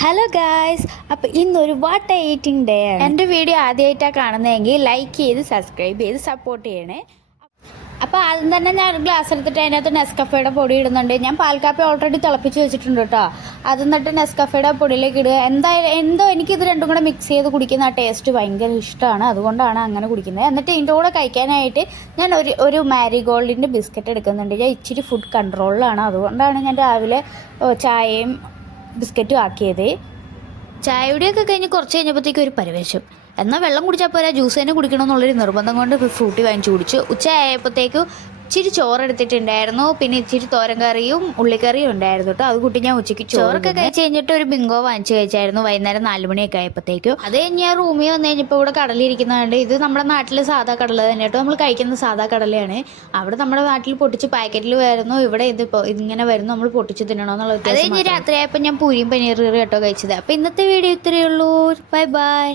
Hello guys, അപ്പോൾ ഇന്നൊരു what eating day ആണ്. എൻ്റെ വീഡിയോ ആദ്യമായിട്ടാണ് കാണുന്നതെങ്കിൽ ലൈക്ക് ചെയ്ത് സബ്സ്ക്രൈബ് ചെയ്ത് സപ്പോർട്ട് ചെയ്യണേ. അപ്പോൾ ആദ്യം തന്നെ ഞാൻ ഒരു ഗ്ലാസ് എടുത്തിട്ട് അതിനകത്ത് നെസ്കഫയുടെ പൊടി ഇടുന്നുണ്ട്. ഞാൻ പാൽക്കാപ്പി ഓൾറെഡി തിളപ്പിച്ച് വെച്ചിട്ടുണ്ട് കേട്ടോ. അത് എന്നിട്ട് നെസ്കഫയുടെ പൊടിയിലേക്ക് ഇടുക. എന്തോ എനിക്കിത് രണ്ടും കൂടെ മിക്സ് ചെയ്ത് കുടിക്കുന്ന ആ ടേസ്റ്റ് ഭയങ്കര ഇഷ്ടമാണ്, അതുകൊണ്ടാണ് അങ്ങനെ കുടിക്കുന്നത്. എന്നിട്ട് ഇതിൻ്റെ കൂടെ കഴിക്കാനായിട്ട് ഞാൻ ഒരു മാരിഗോൾഡിൻ്റെ ബിസ്ക്കറ്റ് എടുക്കുന്നുണ്ട്. ഞാൻ ഇച്ചിരി ഫുഡ് കൺട്രോളിലാണ്, അതുകൊണ്ടാണ് ഞാൻ രാവിലെ ചായയും ബിസ്ക്കറ്റും ആക്കിയത്. ചായയുടെയൊക്കെ കഴിഞ്ഞ് കുറച്ച് കഴിഞ്ഞപ്പോഴത്തേക്കും ഒരു പരിവേശം. എന്നാൽ വെള്ളം കുടിച്ചാൽ പോരാ, ജ്യൂസ് തന്നെ കുടിക്കണമെന്നുള്ളൊരു നിർബന്ധം കൊണ്ട് ഫ്രൂട്ടി വാങ്ങിച്ചു കുടിച്ചു. ഉച്ച ആയപ്പോഴത്തേക്കും ഇച്ചിരി ചോറ് എടുത്തിട്ടുണ്ടായിരുന്നു, പിന്നെ ഇച്ചിരി തോരൻ കറിയും ഉള്ളിക്കറിയും ഉണ്ടായിരുന്നു കേട്ടോ. അത് കൂട്ടി ഞാൻ ഉച്ചയ്ക്ക് ചോറൊക്കെ കഴിച്ച് കഴിഞ്ഞിട്ട് ഒരു ബിങ്കോ വാങ്ങിച്ചു കഴിച്ചായിരുന്നു വൈകുന്നേരം 4 മണിയൊക്കെ ആയപ്പോഴത്തേക്കും. അത് കഴിഞ്ഞ് ഞാൻ റൂമിൽ വന്നു കഴിഞ്ഞപ്പോൾ ഇവിടെ കടലിരിക്കുന്നതുകൊണ്ട് ഇത് നമ്മുടെ നാട്ടിലെ സാധാ കടല തന്നെ കേട്ടോ. നമ്മൾ കഴിക്കുന്ന സാധാ കടലയാണ്. അവിടെ നമ്മുടെ നാട്ടിൽ പൊട്ടിച്ച് പാക്കറ്റിൽ വരുന്നു, ഇവിടെ ഇതിങ്ങനെ വരുന്നു, നമ്മൾ പൊട്ടിച്ച് തിന്നണമെന്നുള്ള വ്യത്യാസം. അത് കഴിഞ്ഞ് രാത്രിയായപ്പോൾ ഞാൻ പൂരിയും പനീർ കറി കേട്ടോ കഴിച്ചത്. അപ്പോൾ ഇന്നത്തെ വീഡിയോ ഇത്രയേ ഉള്ളൂ. Bye bye.